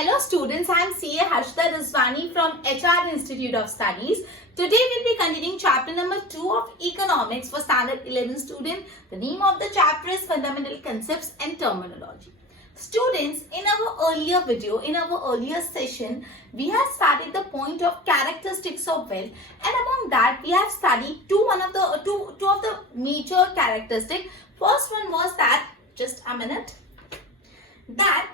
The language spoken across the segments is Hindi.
Hello students, I am CA Harshita Rizwani from HR Institute of Studies. Today we will be continuing chapter number 2 of Economics for Standard 11 student. The name of the chapter is Fundamental Concepts and Terminology. Students, in our earlier video, in our earlier session, we have studied the point of characteristics of wealth, and among that we have studied two of the major characteristics. First one was that, just a minute, that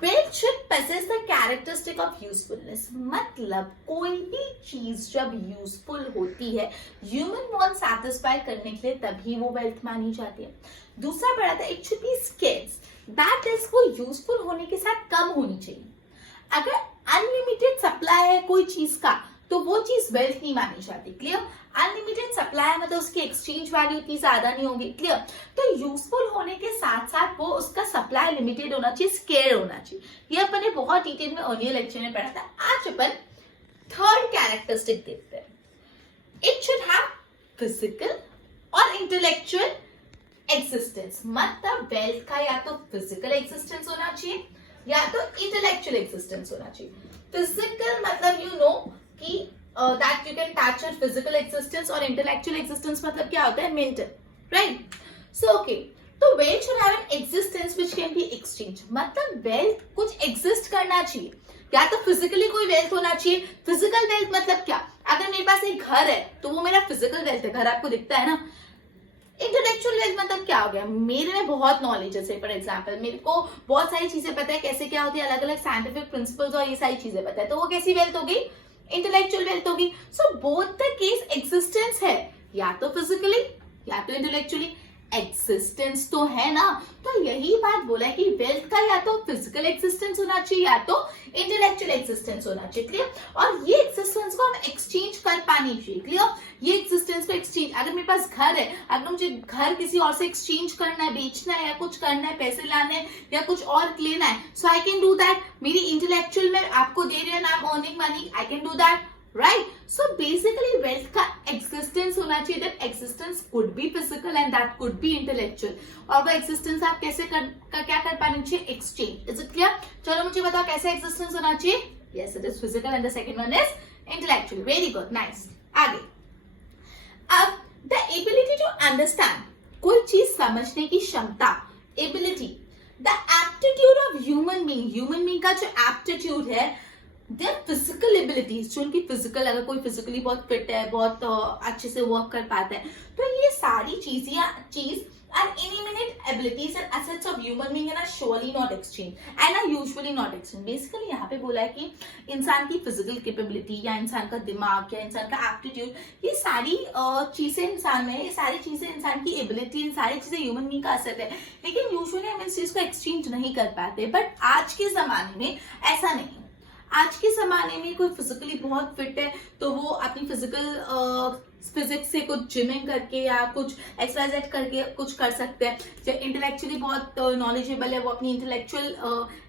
wealth should possess the characteristic of usefulness. मतलब कोई भी चीज जब यूजफुल होती है, ह्यूमन वांट सेटिस्फाई करने के लिए, तभी वो वेल्थ मानी जाती है. दूसरा पढ़ा था, it should be scarce, that is वो यूजफुल होने के साथ कम होनी चाहिए. अगर अनलिमिटेड सप्लाई है कोई चीज का, तो वो चीज वेल्थ नहीं मानी जाती. क्लियर? अनलिमिटेड सप्लाई मतलब उसकी एक्सचेंज वैल्यू इतनी ज्यादा नहीं होगी. क्लियर? तो यूजफुल होने के साथ साथ वो उसका सप्लाई लिमिटेड होना चाहिए, स्केर होना चाहिए. ये अपन ने बहुत डिटेल में अर्लियर लेक्चर में पढ़ा था. आज अपन थर्ड कैरेक्टरिस्टिक देखते हैं. इट शुड हैव फिजिकल और इंटेलेक्चुअल एग्जिस्टेंस. मतलब वेल्थ का या तो फिजिकल एग्जिस्टेंस होना चाहिए या तो इंटेलेक्चुअल एग्जिस्टेंस होना चाहिए. फिजिकल मतलब यू नो कि that you can touch your physical existence, और intellectual existence मतलब क्या होता है? mental, right? So okay, तो wealth should have an existence which can be exchanged. मतलब wealth कुछ exist करना चाहिए. या तो physically कोई wealth होना चाहिए. physical wealth मतलब क्या? अगर मेरे पास एक घर है तो वो मेरा physical wealth है. घर आपको दिखता है ना. इंटेलेक्चुअल वेल्थ मतलब क्या हो गया? मेरे में बहुत नॉलेज है. फॉर एग्जाम्पल मेरे को बहुत सारी चीजें पता है, कैसे क्या होती है, अलग अलग साइंटिफिक प्रिंसिपल्स और ये सारी चीजें पता है. तो वो कैसी वेल्थ होगी? इंटेलेक्चुअल वेल्थ होगी. So both the case existence है, या तो फिजिकली या तो इंटेलेक्चुअली. एग्जिस्टेंस तो है ना. तो यही बात बोला है कि वेल्थ का या तो फिजिकल एग्जिस्टेंस होना चाहिए या तो इंटेलेक्चुअल एग्जिस्टेंस होना चाहिए. क्लियर? और ये एग्जिस्टेंस को हम एक्सचेंज कर पानी चाहिए. क्लियर? ये एग्जिस्टेंस को एक्सचेंज, अगर मेरे पास घर है, अगर मुझे घर किसी और से एक्सचेंज करना है, बेचना है या कुछ करना है, पैसे लाने हैं या कुछ और लेना है, सो आई कैन डू दैट. मेरी इंटेलेक्चुअल में आपको दे रही है ना, I am earning money, I can do that. Right? So basically wealth का एग्जिस्टेंस होना चाहिए. That existence could be physical and that could be intellectual. और वो एग्जिस्टेंस आप कैसे क्या कर पानी चाहिए? एक्सचेंज. Is it clear? चलो मुझे बताओ कैसे एग्जिस्टेंस होना चाहिए. Yes, it is physical and the second one is intellectual. Very good, nice. आगे, अब द एबिलिटी टू अंडरस्टैंड, कोई चीज समझने की क्षमता, ability. The aptitude of human being का जो एप्टीट्यूड है, देयर फिजिकल एबिलिटीज, जो उनकी फिजिकल, अगर कोई फिजिकली बहुत फिट है, बहुत अच्छे से वर्क कर पाता है, तो ये सारी चीज and inanimate abilities and assets of human being are surely not exchanged and are usually not exchanged. Basically यहाँ पे बोला है कि इंसान की फिजिकल कैपेबिलिटी या इंसान का दिमाग या इंसान का एप्टीट्यूड, ये सारी चीजें इंसान में, ये सारी चीजें इंसान की एबिलिटी, इन सारी चीजें ह्यूमन बीइंग का असर है. लेकिन यूजुअली हम इस चीज को एक्सचेंज नहीं कर पाते. बट आज के जमाने में ऐसा नहीं. आज के जमाने में कोई फिजिकली बहुत फिट है तो वो अपनी फिजिक्स से कुछ जिमिंग करके या कुछ एक्सरसाइज करके कुछ कर सकते हैं. जो इंटेलेक्चुअली बहुत नॉलेजेबल है वो अपनी इंटेलेक्चुअल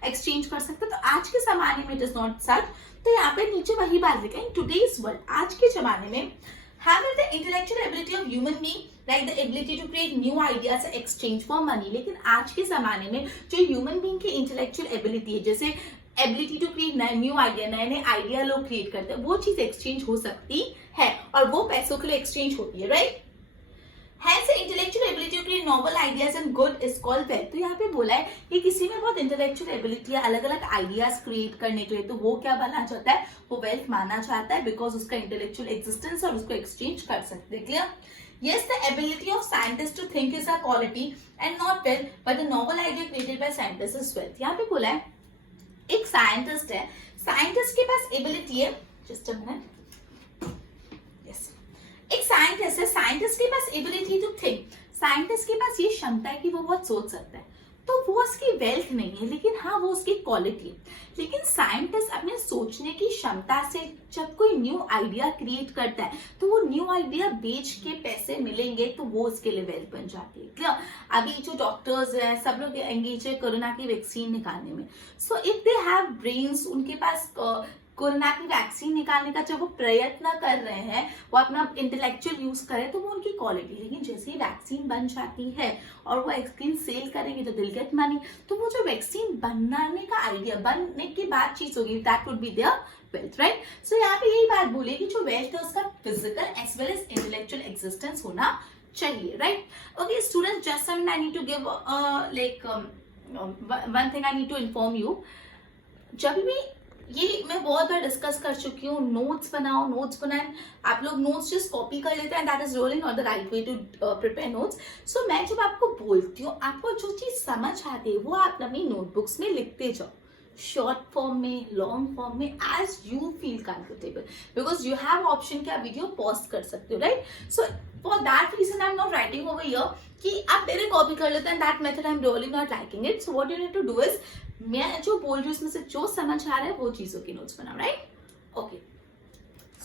एक्सचेंज कर सकते हैं. तो आज के जमाने में इट इज नॉट सच. तो यहाँ पे नीचे वही बात लिखा है, इन टुडेज वर्ल्ड, आज के जमाने में, having the intellectual ability of human being like the ability to create new ideas and exchange for money. लेकिन आज के जमाने में जो ह्यूमन बीइंग की इंटेलेक्चुअल एबिलिटी है, जैसे ability to create new idea, नए नए आइडिया लोग क्रिएट करते हैं, वो चीज एक्सचेंज हो सकती है और वो पैसों के लिए एक्सचेंज होती है. Right? Hence, intellectual ability to create novel ideas and good is called wealth. तो यहाँ पे बोला है कि किसी में बहुत इंटेलेक्चुअल एबिलिटी है अलग अलग आइडियाज क्रिएट करने के लिए, तो वो क्या बना जाता है? वो वेल्थ माना जाता है, बिकॉज उसका इंटेलेक्चुअल एग्जिस्टेंस और उसको एक्सचेंज कर सकते हैं. Clear? Yes, the ability of scientists to think is a quality and not wealth, but the novel idea created by scientists is wealth. यहाँ पे बोला है एक साइंटिस्ट है, साइंटिस्ट के पास एबिलिटी है, जस्ट अ मिनट, यस, एक साइंटिस्ट है, साइंटिस्ट के पास एबिलिटी टू थिंक, साइंटिस्ट के पास ये क्षमता है कि वो बहुत सोच सकता है. तो वो उसकी वेल्थ नहीं है, लेकिन हाँ वो उसकी क्वालिटी है. लेकिन साइंटिस्ट अपने सोचने की क्षमता से जब कोई न्यू आइडिया क्रिएट करता है तो वो न्यू आइडिया बेच के पैसे मिलेंगे, तो वो उसके लिए वेल्थ बन जाती है. क्लियर? अभी जो डॉक्टर्स हैं सब लोग एंगेज है कोरोना की वैक्सीन निकालने में. So if they have brains, उनके पास कोरोना की वैक्सीन निकालने का जब वो प्रयत्न कर रहे हैं, वो अपना इंटेलेक्चुअल यूज करें, तो वो उनकी क्वालिटी। लेकिन जैसे ही वैक्सीन बन जाती है और वो वैक्सीन सेल करेंगे तो दिल गेट मनी, तो वो जो वैक्सीन बनाने का आइडिया, बनने की बात चीज होगी, that would be their wealth, right. So यहाँ पे यही बात बोले कि जो वेल्थ है उसका physical as well as intellectual existence होना चाहिए, right. Okay students, just I need to give like one thing I need to inform you. जब भी ये मैं बहुत बार डिस्कस कर चुकी हूँ, नोट्स बनाओ, नोट्स बनाए, आप लोग नोट्स जस्ट कॉपी कर लेते हैं, that is really not the right way to prepare notes. So मैं जब आपको बोलती हूँ, आपको जो चीज समझ आती है वो आप अपनी नोटबुक्स में लिखते जाओ, शॉर्ट फॉर्म में, लॉन्ग फॉर्म में, as you feel comfortable, because you have option कि आप वीडियो पॉज कर सकते हो, right. So for that reason I am not writing over here कि आप मेरे कॉपी कर लेते हैं, that method I am really not liking it. So what you need to do is, मैं जो बोल रही हूँ उसमें से जो समझ आ रहा है वो चीजों की नोट्स बनाओ, right. Okay,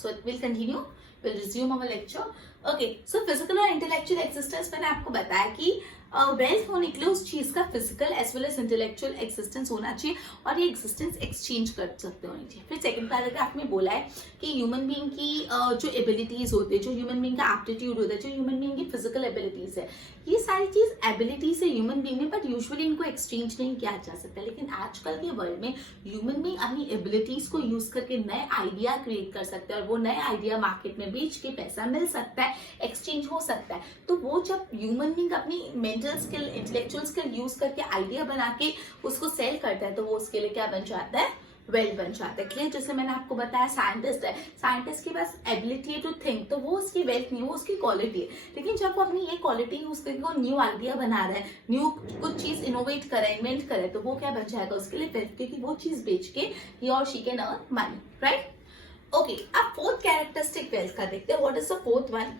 so will continue, will resume our lecture. Okay, so physical और इंटेलेक्चुअल एक्सिस्टेंस मैंने आपको बताया कि वेल्थ होने के लिए उस चीज का physical as well as intellectual existence होना चाहिए, और ये एक्सिस्टेंस एक्सचेंज कर सकते होनी चाहिए। फिर सेकंड पैराग्राफ में बोला है कि ह्यूमन बीइंग की जो एबिलिटीज होते हैं, जो ह्यूमन बीइंग का एप्टीट्यूड होता है, जो ह्यूमन बीइंग की फिजिकल एबिलिटीज है, ये सारी चीज एबिलिटीज है ह्यूमन बीइंग में, बट यूजुअली इनको एक्सचेंज नहीं किया जा सकता। लेकिन आजकल के वर्ल्ड में ह्यूमन बीइंग अपनी एबिलिटीज को यूज करके नए आइडिया क्रिएट कर सकते हैं, और वो नए आइडिया मार्केट में बेच के पैसा मिल सकता है, एक्सचेंज हो सकता है। तो वो जब ह्यूमन बीइंग अपनी mental skill, intellectual skill use करके आइडिया बना के उसको सेल करता है, तो वो उसके लिए क्या बन जाता है, वेल्थ बन जाता है। क्लियर। जैसे मैंने आपको बताया साइंटिस्ट है, साइंटिस्ट के पास एबिलिटी है टू थिंक, तो वो उसकी वेल्थ नहीं, वो उसकी क्वालिटी है। लेकिन जब वो अपनी ये क्वालिटी यूज करके वो न्यू आइडिया बना रहा है, न्यू कुछ चीज इनोवेट करे, इन्वेंट करे, तो वो क्या बन जाएगा उसके लिए वेल्थ, क्योंकि वो चीज बेच के ही और she can earn money, right. Okay, अब फोर्थ कैरेक्टरिस्टिक वेल्थ का देखते हैं। What is the fourth one?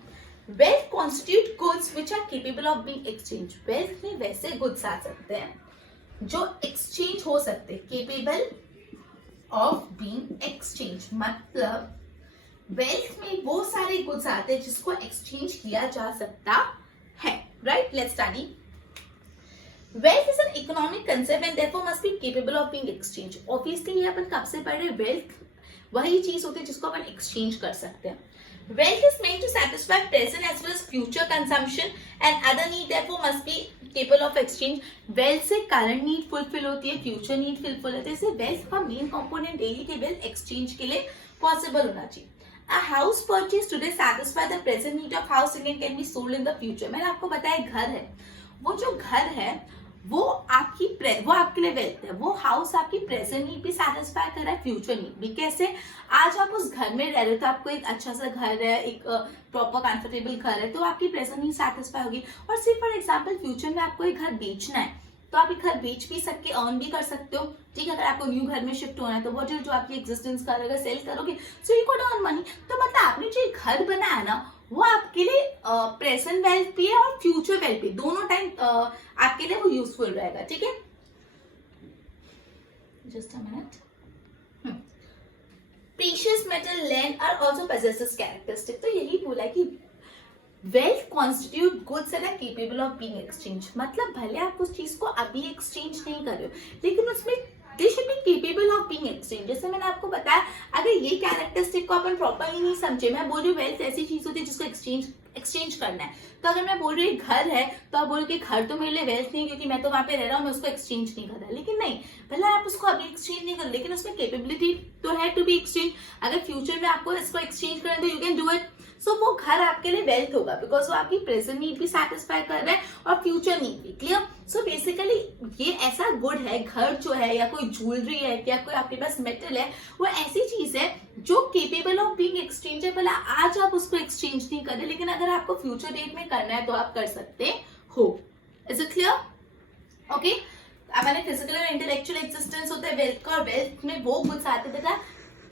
Wealth constitute goods which are capable of being exchange. Wealth में वैसे गुड्स आ सकते हैं जो एक्सचेंज हो सकते हैं, केपेबल ऑफ बीइंग एक्सचेंज, मतलब वेल्थ में वो सारे गुड्स आते हैं जिसको एक्सचेंज किया जा सकता है, right. Let's study. Wealth is an economic concept and therefore must be capable of being exchange. Obviously ये अपन कब से पढ़ रहे, वेल्थ वही चीज होती है जिसको अपन एक्सचेंज कर सकते हैं। Wealth is meant to satisfy present as well as future consumption and other need, therefore must be capable of exchange. Wealth से current need fulfill होती है, future need fulfill होती है, इसलिए wealth का main component यही कि wealth exchange के लिए possible होना चाहिए। A house purchase today satisfy the present need of house and can be sold in the future। मैंने आपको बताया घर है, वो जो घर है वो आपके लिए वेल्थ है। वो हाउस आपकी प्रेजेंट नीड भी सेटिस्फाई कर रहा है, फ्यूचर नीड भी। कैसे? आज आप उस घर में रह रहे हो तो आपको एक अच्छा सा घर है, एक प्रॉपर कंफर्टेबल घर है, तो आपकी प्रेजेंट नीड सेटिस्फाई होगी। और सिर्फ फॉर एग्जांपल फ्यूचर में आपको एक घर बेचना है, तो आप एक घर बेच भी सकते, अर्न भी कर सकते हो, ठीक है। अगर आपको न्यू घर में शिफ्ट होना है तो वो जो आपकी एग्जिस्टेंस का अगर सेल करोगे, so you could earn money. तो मतलब आपने जो घर बनाया ना, वो आपके लिए प्रेजेंट वेल्थ भी है और फ्यूचर वेल्थ भी, दोनों टाइम आपके लिए वो यूजफुल रहेगा, ठीक है। Just a minute. Precious metal, land are also possesses characteristic. तो यही बोला कि wealth constitute goods and are capable of being exchange. मतलब भले आप उस चीज को अभी एक्सचेंज नहीं कर रहे हो, लेकिन उसमें they should be capable of being exchange. जैसे मैंने आपको बताया, अगर ये कैरेक्टरिस्टिक को अपन प्रॉपरली नहीं समझे, मैं बोल रही हूँ वेल्थ ऐसी चीज होती है जिसको एक्सचेंज करना है, तो अगर मैं बोल रही हूँ घर है, तो आप बोल के घर तो मेरे लिए वेल्थ नहीं है क्योंकि मैं तो वहां पे रह रहा हूँ, मैं उसको एक्सचेंज नहीं कर रहा। लेकिन नहीं, भले आप उसको अभी एक्सचेंज नहीं कर, लेकिन उसमें केपेबिलिटी तो है टू बी एक्सचेंज। अगर फ्यूचर में आपको इसको एक्सचेंज करना है तो यू कैन डू इट। सो वो घर आपके लिए वेल्थ होगा, बिकॉज वो आपकी प्रेजेंट नीड भी सेटिस्फाई कर रहा है और फ्यूचर नीड भी। क्लियर। सो बेसिकली ये ऐसा गुड है, घर जो है या कोई ज्वेलरी है या कोई आपके पास मेटल है, वो ऐसी चीज है जो केपेबल ऑफ बीइंग एक्सचेंजेबल है। आज आप उसको एक्सचेंज नहीं कर रहे, लेकिन अगर आपको फ्यूचर डेट में करना है तो आप कर सकते हो। Is it clear? ओके। मैंने फिजिकल और इंटेलेक्चुअल एक्सिस्टेंस होता है वेल्थ का, और वेल्थ में वो गुड्स आते बेटा,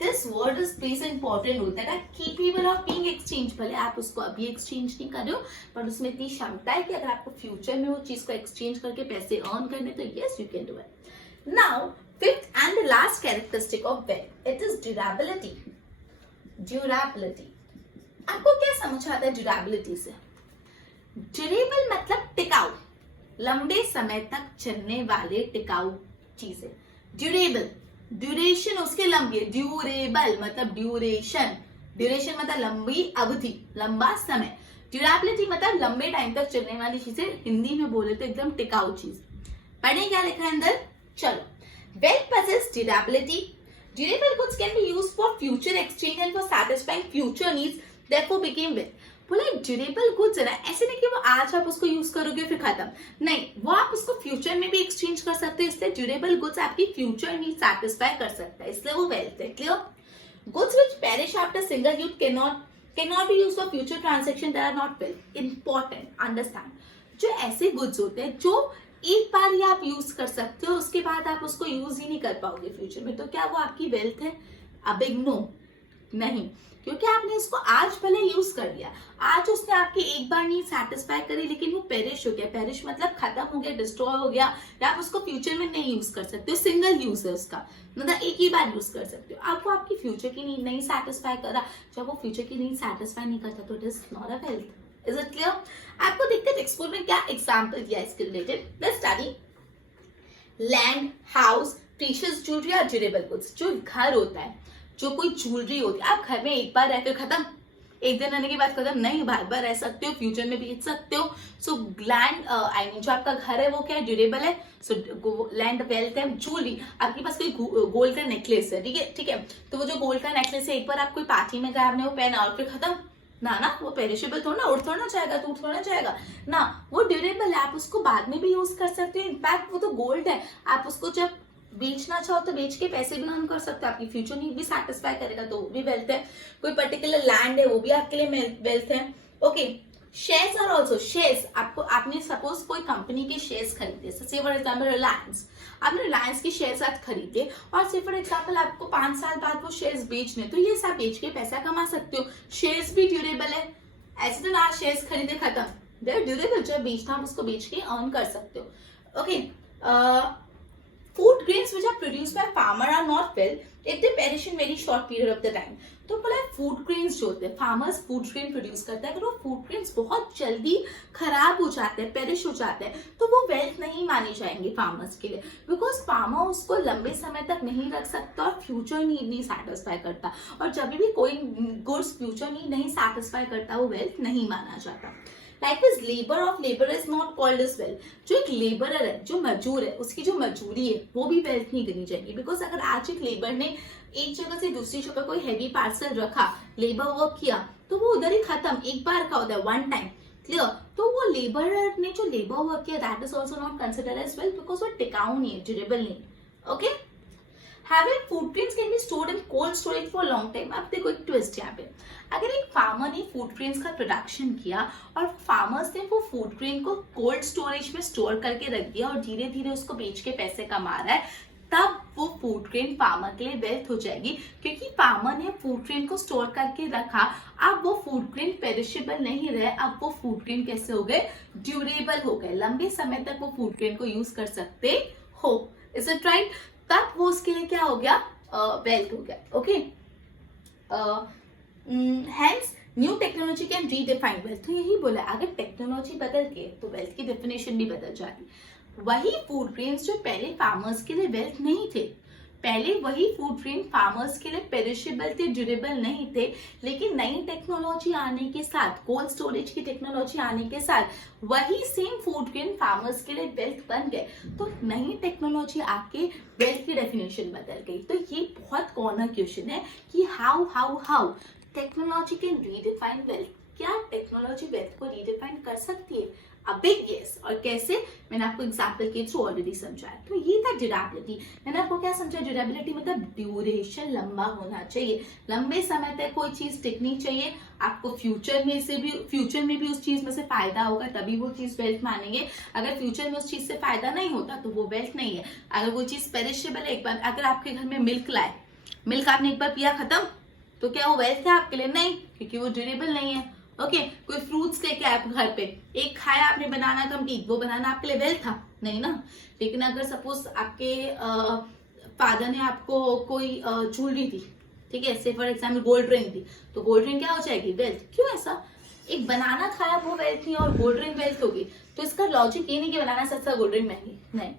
this word is place important होता है, केपेबल ऑफ बीइंग एक्सचेंज। भले आप उसको अभी एक्सचेंज नहीं कर रहे हो, पर उसमें इतनी क्षमता है कि अगर आपको फ्यूचर में वो चीज को एक्सचेंज करके पैसे अर्न करने, तो yes you can do it. Now fifth and the last characteristic of wealth, it is durability. Durability, आपको क्या समझ आता है ड्यूरेबिलिटी से? ड्यूरेबल मतलब टिकाऊ, लंबे समय तक चलने वाले टिकाऊ चीजें। ड्यूरेबल ड्यूरेशन उसकी लंबी है, ड्यूरेबल मतलब ड्यूरेशन, ड्यूरेशन मतलब लंबी अवधि, लंबा समय, ड्यूरेबिलिटी मतलब लंबे टाइम तक चलने वाली चीजें, हिंदी में बोले तो एकदम टिकाऊ चीज। पढ़े क्या लिखा है अंदर, चलो। Wealth possess durability. Durable goods can be used for future exchange and for satisfying future needs, therefore became wealth. बोला ड्यूरेबल गुड्स है ना, ऐसे नहीं कि वो आज आप उसको यूज करोगे फिर खत्म, नहीं, वो आप उसको फ्यूचर में भी एक्सचेंज कर सकते हैं, इसलिए ड्यूरेबल गुड्स आपकी फ्यूचर नीड सेटिस्फाई कर सकता है, इसलिए वो वेल्थ है। Clear? Goods which perish after single use cannot be used for future transaction, that are not wealth. Important, understand. जो ऐसे गुड्स होते हैं जो एक बार ही आप यूज कर सकते हो, उसके बाद आप उसको यूज ही नहीं कर पाओगे फ्यूचर में, तो क्या वो आपकी वेल्थ है? अब नो, नहीं, क्योंकि आपने इसको आज भले यूज कर लिया, आज उसने आपकी एक बार नहीं सेटिस्फाई करी, लेकिन वो पेरिश हो गया, पेरिश मतलब खत्म हो गया, डिस्ट्रॉय हो गया, या आप उसको फ्यूचर में नहीं यूज कर सकते हो, सिंगल यूज है उसका, मतलब एक ही बार यूज कर सकते हो। अब वो आपकी फ्यूचर की नीड नहीं सेटिस्फाई कर रहा, जब वो फ्यूचर की नीड सेटिस्फाई नहीं करता तो it is not a wealth. Is it clear? आपको देखते हैं टेक्स्ट बुक में क्या एग्जांपल दिया है इसके related. Let's study land, house, precious jewellery और ड्यूरेबल गुड्स। जो घर होता है, जो कोई ज्वेलरी होती है, आप घर में एक बार रहते हो खत्म, एक दिन रहने के बाद खत्म, नहीं, बार बार रह सकते हो, फ्यूचर में बेच सकते हो। सो लैंड आई मीन जो आपका घर है वो क्या है, ड्यूरेबल है, सो लैंड वेल्थ है। ज्वेलरी, आपके पास कोई गोल्ड का नेकलेस है, ठीक है, ठीक है, तो वो जो गोल्ड का नेकलेस है, एक बार आप कोई पार्टी में गए, आपने वो पहना और फिर खत्म ना, वो पेरिशेबल थोड़ा ना, उड़ थोड़ा जाएगा, टूट थोड़ा जाएगा ना, वो ड्यूरेबल है, आप उसको बाद में भी यूज कर सकते हो। इनफैक्ट वो तो गोल्ड है, आप उसको जब बेचना चाहो तो बेच के पैसे भी अर्न कर सकते हो, आपकी फ्यूचर नीड भी सेटिस्फाई करेगा, तो वो भी वेल्थ है। कोई पर्टिकुलर लैंड है, वो भी आपके लिए वेल्थ है। Okay, shares are also, shares, आपने सपोज कोई कंपनी के शेयर्स खरीदे, से फॉर एग्जाम्पल रिलायंस, आपने रिलायंस के शेयर्स आज खरीदे और से फॉर एग्जाम्पल आपको 5 साल बाद वो शेयर्स बेचने, तो ये सब बेच के पैसा कमा सकते हो। शेयर्स भी ड्यूरेबल है, ऐसे तो ना शेयर्स खरीदे खत्म, दे आर ड्यूरेबल, जब बेचना आप उसको बेच के अर्न कर सकते हो। Okay, food grains which are produced by farmer are not well if they perish in very short period of the time. तो बोला फूड ग्रेन्स जो होते हैं, फार्मर्स फूड ग्रेन प्रोड्यूस करता है, अगर वो फूड ग्रेन्स बहुत जल्दी खराब हो जाते हैं, पेरिश हो जाते हैं, तो वो वेल्थ नहीं मानी जाएंगे फार्मर्स के लिए, बिकॉज फार्मर उसको लंबे समय तक नहीं रख सकता और फ्यूचर नीड नहीं सेटिस्फाई करता, और जब भी कोई गुड्स फ्यूचर नीड नहीं सेटिस्फाई करता वो वेल्थ नहीं माना जाता। Likewise, labor of labor is not called as wealth. जो एक लेबरर है, जो मजदूर है, उसकी जो मजदूरी है वो भी वेल्थ नहीं गिनी जाएगी, बिकॉज अगर आज एक लेबर ने एक जगह से दूसरी जगह कोई हैवी पार्सल रखा, लेबर वर्क किया, तो वो उधर ही खत्म, एक बार का होता है, वन टाइम। क्लियर? तो वो लेबरर ने जो लेबर वर्क किया, that is also not considered as wealth, because वो टिकाऊ नहीं है, ड्यूरेबल नहीं। Okay, Having food grains can be stored in cold storage for a long time. अब देखो एक ट्विस्ट यहाँ पे, अगर एक फार्मर ने फूड ग्रेन्स का प्रोडक्शन किया और फार्मर्स ने वो फूड ग्रेन को कोल्ड स्टोरेज में स्टोर करके रख दिया और धीरे धीरे उसको बेच के पैसे कमा रहा है, तब वो फूड ग्रेन फार्मर के लिए वेल्थ हो जाएगी, क्योंकि फार्मर ने फूड ग्रेन को स्टोर करके रखा, अब वो फूड ग्रेन पेरिशेबल नहीं रहे, अब वो फूड ग्रेन कैसे हो गए, ड्यूरेबल हो गए, लंबे समय तक वो फूड ग्रेन को यूज कर सकते हो। Is it right? तब वो उसके लिए क्या हो गया, वेल्थ हो गया। Okay, hence new technology can redefine wealth, तो यही बोला, अगर टेक्नोलॉजी बदल के तो वेल्थ की डेफिनेशन भी बदल जाती। वही फूड ग्रेन्स जो पहले फार्मर्स के लिए वेल्थ नहीं थे, पहले वही फूड ग्रेन फार्मर्स के लिए पेरिशेबल थे, ड्यूरेबल नहीं थे, लेकिन नई टेक्नोलॉजी आने के साथ, कोल्ड स्टोरेज की टेक्नोलॉजी आने के साथ, वही सेम फूड ग्रेन फार्मर्स के लिए वेल्थ बन गए। तो नई टेक्नोलॉजी आके वेल्थ की डेफिनेशन बदल गई। तो ये बहुत कॉमन क्वेश्चन है कि how technology can redefine wealth, क्या टेक्नोलॉजी वेल्थ को रीडिफाइन कर सकती है? A big yes. और कैसे, मैंने आपको एग्जांपल के थ्रू ऑलरेडी समझाया। तो ये था ड्यूरेबिलिटी। मैंने आपको क्या समझा, ड्यूरेबिलिटी मतलब ड्यूरेशन लंबा होना चाहिए, लंबे समय तक कोई चीज टिकनी चाहिए, आपको फ्यूचर में भी उस चीज में से फायदा होगा, तभी वो चीज वेल्थ मानेंगे। अगर फ्यूचर में उस चीज से फायदा नहीं होता तो वो वेल्थ नहीं है। अगर वो चीज पेरिशेबल है, एक बार अगर आपके घर में मिल्क लाए, मिल्क आपने एक बार पिया खत्म, तो क्या वो वेल्थ है आपके लिए? नहीं, क्योंकि वो ड्यूरेबल नहीं है। ओके, कोई फ्रूट्स लेके आए घर पे, एक खाया आपने बनाना कंप्लीट, वो बनाना आपके लिए वेल्थ था? नहीं ना। लेकिन अगर सपोज आपके फादर ने आपको कोई ज्वेलरी दी, ठीक है, से फॉर एग्जाम्पल गोल्ड रिंग दी, तो गोल्ड रिंग क्या हो जाएगी, वेल्थ। क्यों ऐसा? एक बनाना खाया वो वेल्थ नहीं और गोल्ड रिंग वेल्थ होगी। तो इसका लॉजिक ये नहीं कि बनाना सस्ता गोल्ड रिंग महंगी, नहीं,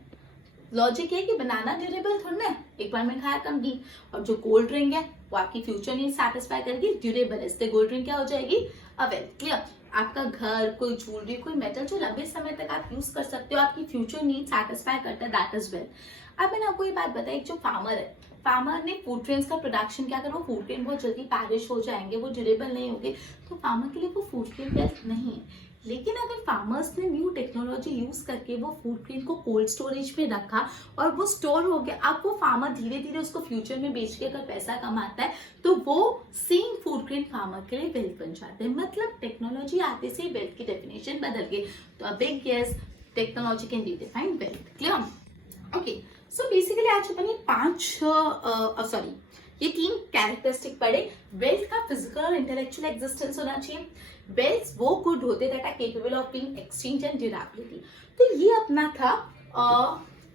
लॉजिक है कि बनाना ड्यूरेबल थोड़ा ना, रिक्वायरमेंट है कंप्लीट, और जो गोल्ड ड्रिंक है वो आपकी फ्यूचर नीड सेटिस्फाई करेगी, ड्यूरेबल है, इसलिए गोल्ड ड्रिंक क्या हो जाएगी, अ वेल्थ। क्लियर? आपका घर, कोई ज्वेलरी, कोई मेटल जो लंबे समय तक आप यूज कर सकते हो, आपकी फ्यूचर नीड सेटिस्फाई करता है, दैट इज वेल्थ। अब मैंने आपको ये बात बताई, जो फार्मर है, फार्मर ने फूड ग्रेन्स का प्रोडक्शन क्या करो, फूड ग्रेन बहुत जल्दी पैरिश हो जाएंगे, वो ड्यूरेबल नहीं होंगे, तो फार्मर के लिए वो फूड ग्रेन वेल्थ नहीं है। लेकिन अगर फार्मर्स ने न्यू टेक्नोलॉजी यूज करके वो फूड ग्रेन को कोल्ड स्टोरेज में रखा और वो स्टोर हो गया, अब वो फार्मर धीरे धीरे उसको फ्यूचर में बेच के अगर पैसा कमाता है, तो वो सेम फूड ग्रेन फार्मर के लिए वेल्थ बन जाते हैं। मतलब टेक्नोलॉजी आते से वेल्थ की डेफिनेशन बदल गई। तो a big yes, technology can redefine wealth. Clear? Okay, so basically आज अपन ये 3 कैरेक्टरिस्टिक पढ़े। वेल्थ का फिजिकल और इंटेलेक्चुअल एग्जिस्टेंस होना चाहिए। वेल्थ वो गुड होते that are capable of being exchange and durability. तो ये अपना था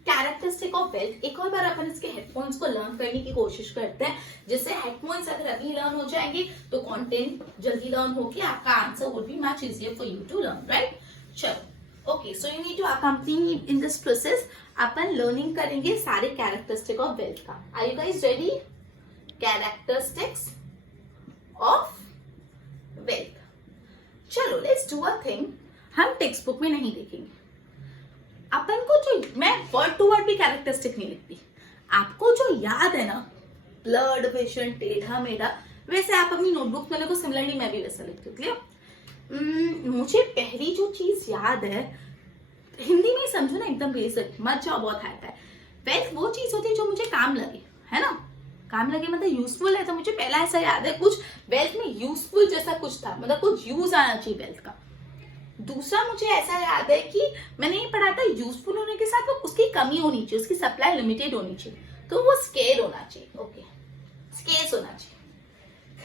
कैरेक्टरिस्टिक ऑफ वेल्थ। एक और बार अपन इसके हेड पॉइंट्स को लर्न करने की कोशिश करते हैं, जिससे हेड पॉइंट्स अगर अभी लर्न हो जाएंगे तो कंटेंट जल्दी लर्न होके आपका answer would be much easier for you to learn, right? चलो, okay, so you need to accompany in this process. अपन लर्निंग करेंगे सारे कैरेक्टरिस्टिक ऑफ वेल्थ का। Are you guys ready? Characteristics of wealth. चलो, लेट्स डू अ थिंग, हम टेक्स्ट बुक में नहीं देखेंगे। अपन को जो, मैं वर्ड टू वर्ड भी कैरेक्टरिस्टिक नहीं लिखती, आपको जो याद है ना, ब्लड, विजन, टेढ़ा मेढ़ा, वैसे आप अपनी नोटबुक में लिखो, सिमिलरली मैं भी वैसा लिखती हूँ। क्लियर? मुझे पहली जो चीज याद है, हिंदी में समझो ना, एकदम बेसिक, मत जाओ बहुत हाई फाई। वेल्थ वो चीज होती है जो मुझे काम लगे, है ना? काम लगे मतलब यूजफुल है, तो मुझे पहला ऐसा याद है कुछ वेल्थ में यूजफुल जैसा कुछ था, मतलब कुछ यूज आना चाहिए वेल्थ का। दूसरा मुझे ऐसा याद है कि मैंने ये पढ़ा था, यूजफुल होने के साथ वो उसकी कमी होनी चाहिए, उसकी सप्लाई लिमिटेड होनी चाहिए, तो वो स्केर होना चाहिए। ओके, स्केर्स होना चाहिए।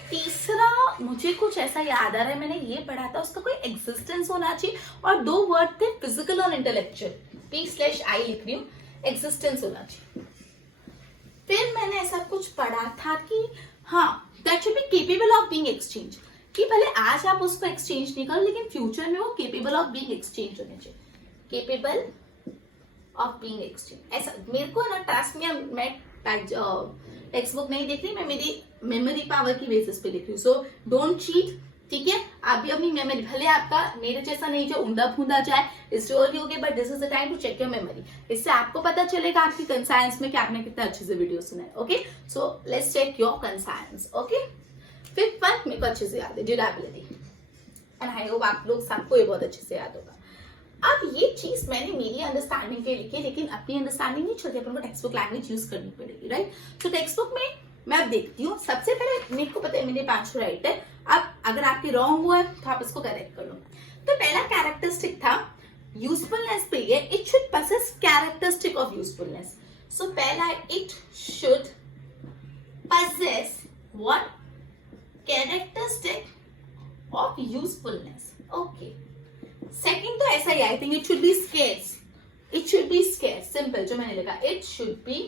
तीसरा मुझे कुछ ऐसा याद आ रहा है, मैंने ये पढ़ा था, उसका कोई एग्जिस्टेंस होना चाहिए, और 2 वर्ड थे, फिजिकल और इंटेलेक्चुअल, P/I लिख रही हूँ, एग्जिस्टेंस होना चाहिए। फिर मैंने ऐसा कुछ पढ़ा था कि हाँ, that should be capable of being exchange, कि भले आज आप उसको एक्सचेंज नहीं करो, लेकिन फ्यूचर में वो केपेबल ऑफ बीइंग एक्सचेंज होने चाहिए, केपेबल ऑफ बीइंग एक्सचेंज। ऐसा मेरे को ना टास्क में, मैं टेक्स्ट बुक नहीं देख रही, मैं मेरी मेमोरी पावर की बेसिस पे लिख रही हूँ, सो डोंट चीट, ठीक है? आप भी अपनी मेमोरी, भले आपका मेरे जैसा नहीं जो ऊंधा फूंदा जाए, इस अर्ली हो गए, but this is the time to check your memory. इससे आपको पता चलेगा आपकी कंसाइंस में कि आपने कितना अच्छे से वीडियो सुना है। Okay, so let's check your conscience. Okay, fifth one मेरे को अच्छे से याद है, ड्यूरेबिलिटी, एंड आई होप आप लोग सबको ये बहुत अच्छे से याद होगा। अब ये चीज मैंने मेरी अंडरस्टैंडिंग के लिखी, लेकिन अपनी अंडरस्टैंडिंग नहीं चलती, अपन को टेक्स्ट बुक लैंग्वेज यूज करनी पड़ेगी, राइट? तो टेक्स्ट बुक में मैं अब देखती हूँ, सबसे पहले मेरे को पता है मेरे 5 राइट है। अब अगर आपके रॉन्ग हुआ है तो आप इसको करेक्ट कर लो। तो पहला कैरेक्टरिस्टिक था यूजफुलनेस पे, ये it should possess characteristic of usefulness. So पहला है it should possess what characteristic of usefulness. Okay, second तो ऐसा ही, I think it should be scarce, it should be scarce, simple जो मैंने लिखा, it should be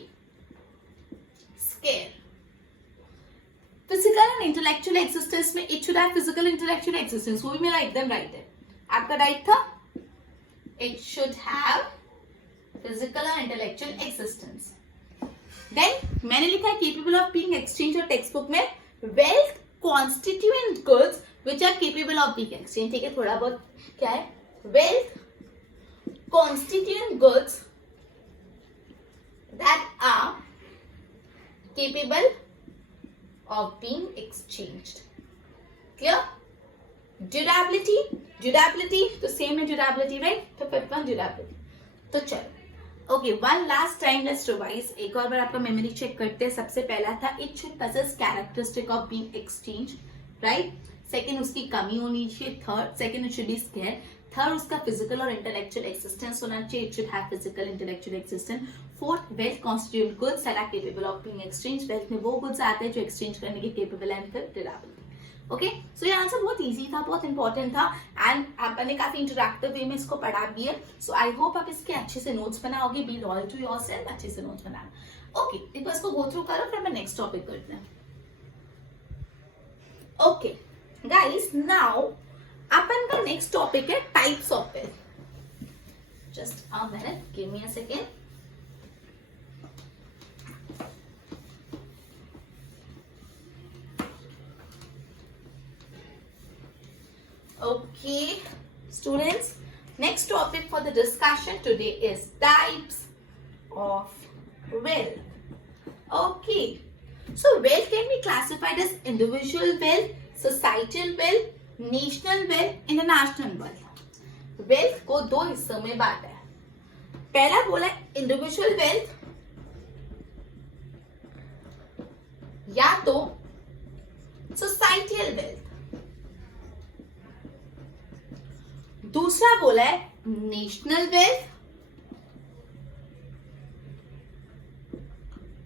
scarce. Physical and intellectual existence में it should have physical intellectual existence, वो भी मेरा एकदम राइट है। आपका राइट था, it should have physical and intellectual existence. Then मैंने लिखा है केपेबल ऑफ बीइंग एक्सचेंज, और टेक्स्ट बुक में wealth constituent goods which are capable of being exchange. ठीक है, थोड़ा बहुत क्या है, wealth constituent goods that are capable of being exchanged. Clear? Durability, durability तो same है durability, right? तो fifth one durability. तो चलो, okay, one last time let's revise. एक और बार आपका मेमोरी चेक करते हैं। सबसे पहला था it should possess characteristic of being exchanged, right? Second उसकी कमी होनी चाहिए, third second it should be scare, third उसका फिजिकल और इंटेलेक्चुअल एक्सिस्टेंस होना चाहिए, it should have physical intellectual existence. Fourth, wealth constitute goods that are capable of being exchange, wealth में वो गुड्स आते हैं जो एक्सचेंज करने के केपेबल एंड फिर ड्यूरेबिलिटी। ओके, सो ये आंसर बहुत इजी था, बहुत इंपॉर्टेंट था, एंड आपने काफी इंटरैक्टिव वे में इसको पढ़ा भी है। सो आई होप आप इसके अच्छे से नोट्स बनाओगे, बी लॉयल टू योरसेल्फ, अच्छे से नोट्स बनाना। ओके, एक बार इसको गो थ्रू करो, फिर मैं नेक्स्ट टॉपिक करते हैं। ओके गाइस, नाउ अपन का नेक्स्ट टॉपिक है types of wealth. Just a minute, give me a second. Okay, students, next topic for the discussion today is types of wealth. Okay, so wealth can be classified as individual wealth, societal wealth, national wealth, international wealth. wealth को दो हिस्सों में बांटा है. पहला बोला इंडिविजुअल वेल्थ या तो सोसाइटियल वेल्थ, दूसरा बोला है नेशनल वेल्थ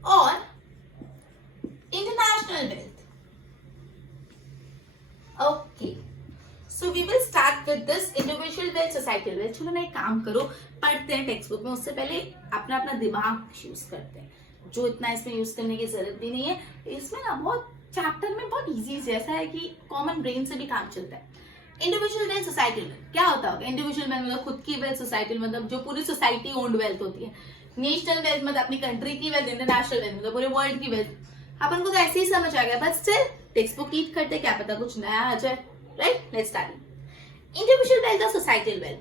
और international wealth. Okay, so we will start with this individual wealth, societal wealth. चलो ना एक काम करो, पढ़ते हैं टेक्स्ट बुक में, उससे पहले अपना अपना दिमाग यूज करते हैं. जो इतना इसमें यूज करने की जरूरत भी नहीं है. इसमें ना बहुत चैप्टर में बहुत इजी से ऐसा है कि कॉमन ब्रेन से भी काम चलता है. इंडिविजुअल वेल्थ, सोसाइटल वेल्थ क्या होता होगा? इंडिविजुअल वेल्थ मतलब खुद की वेल्थ, सोसाइटल मतलब जो पूरी सोसाइटी ओन्ड वेल्थ होती है. नेशनल वेल्थ मतलब अपनी कंट्री की वेल्थ, इंटरनेशनल वेल्थ मतलब पूरे वर्ल्ड की वेल्थ. अपन को तो ऐसे ही समझ आ गया, but still text book read करते क्या पता कुछ नया आ जाए. Right, let's start. Individual wealth और societal wealth.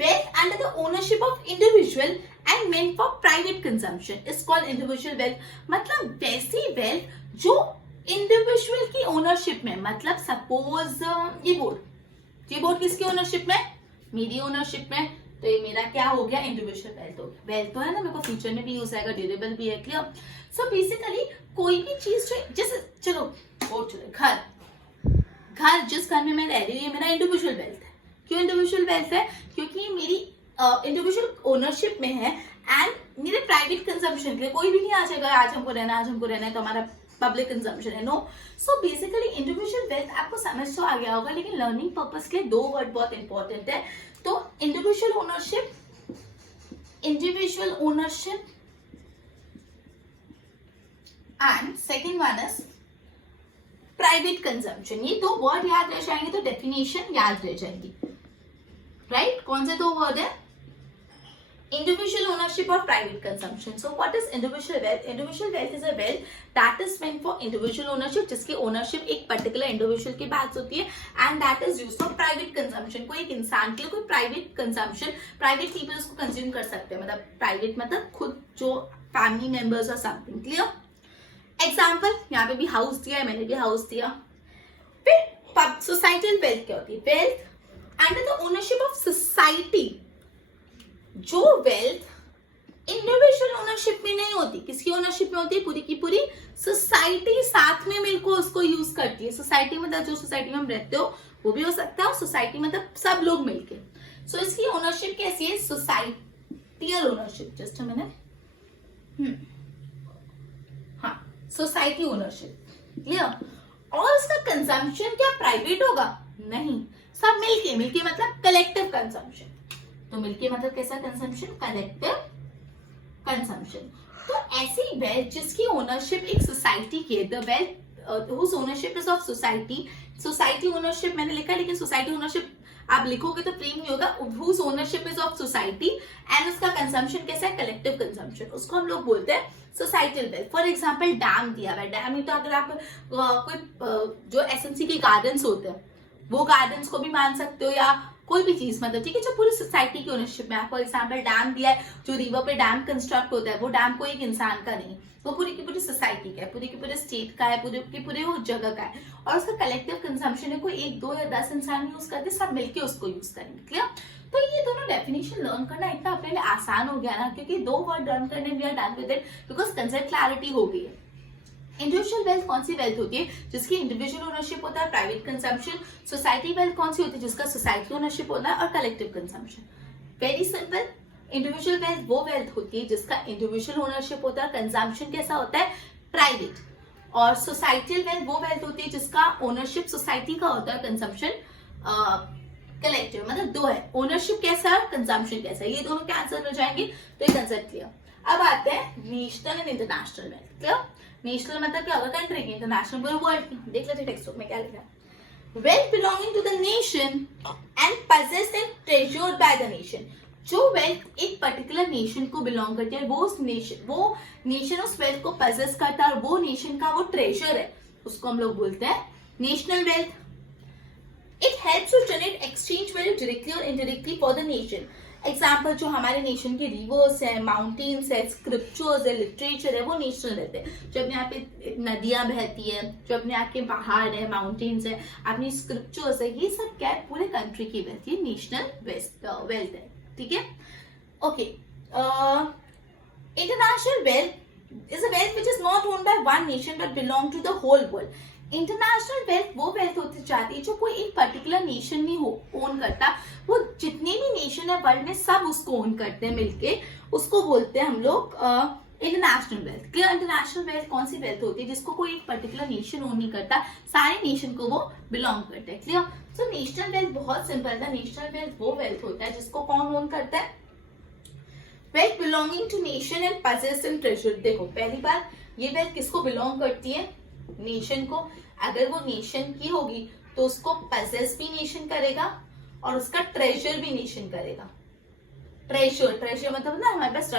Wealth under the ownership of individual and meant for private consumption is called individual wealth. मतलब वैसी वेल्थ जो इंडिविजुअल की ओनरशिप में, मतलब सपोज ये बोर्ड किसकी ओनरशिप में? मेरी ओनरशिप में. तो ये मेरा क्या हो गया? इंडिविजुअल वेल्थ हो गया. वेल्थ तो है ना, मेरे को फ्यूचर में भी यूज आएगा, ड्यूरेबल भी है. क्लियर? सो बेसिकली कोई भी चीज जो, जैसे चलो बोर्ड चलो, घर जिस घर में मैं रह रही हूँ ये मेरा इंडिविजुअल वेल्थ है. क्यों इंडिविजुअल वेल्थ है? क्योंकि मेरी इंडिविजुअल ओनरशिप में है एंड मेरे प्राइवेट कंजम्पशन के लिए कोई भी नहीं आ जाएगा. आज हमको रहना है तो हमारा पब्लिक कंजम्पशन है. No. So basically individual wealth आपको समझ तो आ गया होगा, लेकिन लर्निंग पर्पस के लिए दो वर्ड बहुत इंपॉर्टेंट है. तो individual ownership and second one is private consumption. ये दो वर्ड याद रह जाएंगे तो डेफिनेशन याद रह जाएगी. राइट, कौन से दो वर्ड है? इंडिविजुअल ओनरशिप और private consumption. So what is individual wealth? Individual wealth is a wealth that is meant for individual ownership, जिसकी ओनरशिप एक पर्टिकुलर इंडिविजुअल के पास होती है, and that is used for private consumption. कोई एक इंसान के लिए कोई प्राइवेट कंजम्पशन, प्राइवेट पीपल उसको कंज्यूम कर सकते हैं. मतलब प्राइवेट मतलब खुद जो फैमिली मेंबर्स और समथिंग. क्लियर? एग्जाम्पल यहाँ पे भी हाउस दिया है, मैंने भी हाउस दिया. फिर सोसाइटल वेल्थ क्या होती है? Wealth under the ownership of society. जो वेल्थ इंडिविजुअल ओनरशिप में नहीं होती, किसकी ओनरशिप में होती है? पूरी की पूरी सोसाइटी साथ में मिलकर उसको यूज करती है. सोसाइटी मतलब जो सोसाइटी में हम रहते हो वो भी हो सकता है, और सोसाइटी मतलब सब लोग मिलके. सो इसकी ओनरशिप कैसी है? Societal ownership. Just a minute. हाँ, सोसाइटी ओनरशिप. क्लियर? और उसका कंजम्पशन क्या प्राइवेट होगा? नहीं, सब मिलके मतलब कलेक्टिव कंजम्पशन. तो मिलके मतलब कैसा कंजम्पशन? Collective consumption. तो ऐसी वेल्थ जिसकी ओनरशिप एक सोसाइटी की है, the wealth whose ownership is of society. Society ownership मैंने लिखा, लेकिन सोसाइटी ओनरशिप आप लिखोगे तो प्रेम नहीं होगा. Whose ownership is of society and उसका कंजम्पशन कैसा है? Collective consumption. उसको हम लोग बोलते हैं societal wealth. For example dam दिया हुआ है. डैम तो अगर आप कोई जो एसएनसी के गार्डन्स होते हैं वो गार्डन्स को भी मान सकते हो, या कोई भी चीज मतलब, ठीक है, जो पूरी सोसाइटी की ओनरशिप में है. फॉर एग्जाम्पल डैम दिया है, जो रिवर पे डैम कंस्ट्रक्ट होता है वो डैम कोई एक इंसान का नहीं, वो पूरी की पूरी सोसाइटी का है, पूरी की पूरे स्टेट का है, पूरे की पूरे वो जगह का है. और उसका कलेक्टिव कंजम्पशन है, कोई 1, 2 या 10 इंसान यूज करते, सब मिलके उसको यूज करेंगे. क्लियर? तो ये दोनों डेफिनेशन लर्न करना इतना अपने लिए आसान हो गया ना, क्योंकि दो वर्ड लर्न करने we are done with it, because concept clarity हो गई है. इंडिविजुअल वेल्थ कौन सी वेल्थ होती है? जिसकी इंडिविजुअल ओनरशिप होता है, प्राइवेट कंजम्पशन. सोसाइटी वेल्थ कौन सी होती है? जिसका सोसाइटी ओनरशिप होता है और collective consumption. Very simple. Individual wealth वो वेल्थ होती है जिसका इंडिविजुअल ओनरशिप होता है, कंजम्पशन कैसा होता है? प्राइवेट. और सोसाइटल वेल्थ वो वेल्थ होती है जिसका ओनरशिप सोसाइटी का होता है, कंजम्पशन कलेक्टिव. मतलब दो है, ओनरशिप कैसा है, कंजम्पशन कैसा है. ये दोनों के आंसर हो जाएंगे, तो ये कंसेप्ट क्लियर. अब आते हैं national and international wealth. Clear? National मतलब क्या होगा? कंट्री की. इंटरनेशनल पूरे वर्ल्ड की. देख लेते टेक्स्ट बुक में क्या लिखा है. Wealth belonging to the nation and possessed and treasured by the nation. जो वेल्थ एक पर्टिकुलर नेशन को बिलोंग करती है, वो नेशन उस वेल्थ को पजेस करता है, और वो नेशन का वो ट्रेजर है, उसको हम लोग बोलते हैं national wealth. It helps to generate exchange value directly or indirectly for the nation. Example जो हमारे नेशन के रिवर्स है, माउंटेन्स है, स्क्रिप्चर्स है, लिटरेचर है, वो नेशनल रहते हैं. जो अपने यहाँ पे नदियां बहती है, जो अपने यहाँ के पहाड़ है, माउंटेन्स है, अपनी स्क्रिप्चर्स है, ये सब क्या है, पूरे कंट्री की वेल्थ, ये नेशनल वेल्थ है. ठीक है. Okay. International wealth is a wealth which is not owned by one nation but belong to the whole world. International wealth वो वेल्थ होती जाती है जो कोई एक पर्टिकुलर नेशन नहीं ओन करता, वो जितने भी नेशन है वर्ल्ड में सब उसको ओन करते हैं मिलके, उसको बोलते हैं हम लोग international wealth. Clear. International wealth कौन सी वेल्थ होती है जिसको कोई एक पर्टिकुलर नेशन ओन नहीं करता, सारे नेशन को वो बिलोंग करते हैं. क्लियर. सो नेशनल वेल्थ बहुत सिंपल था. नेशनल वेल्थ वो वेल्थ होता है जिसको कौन ओन करता है, wealth belonging to nation and possess and treasure. देखो पहली बार ये वेल्थ किसको बिलोंग करती है, नेशन को. अगर वो नेशन की होगी तो उसको पजेस भी नेशन करेगा और उसका ट्रेजर भी नेशन करेगा. ट्रेजर मतलब ना हमारे पास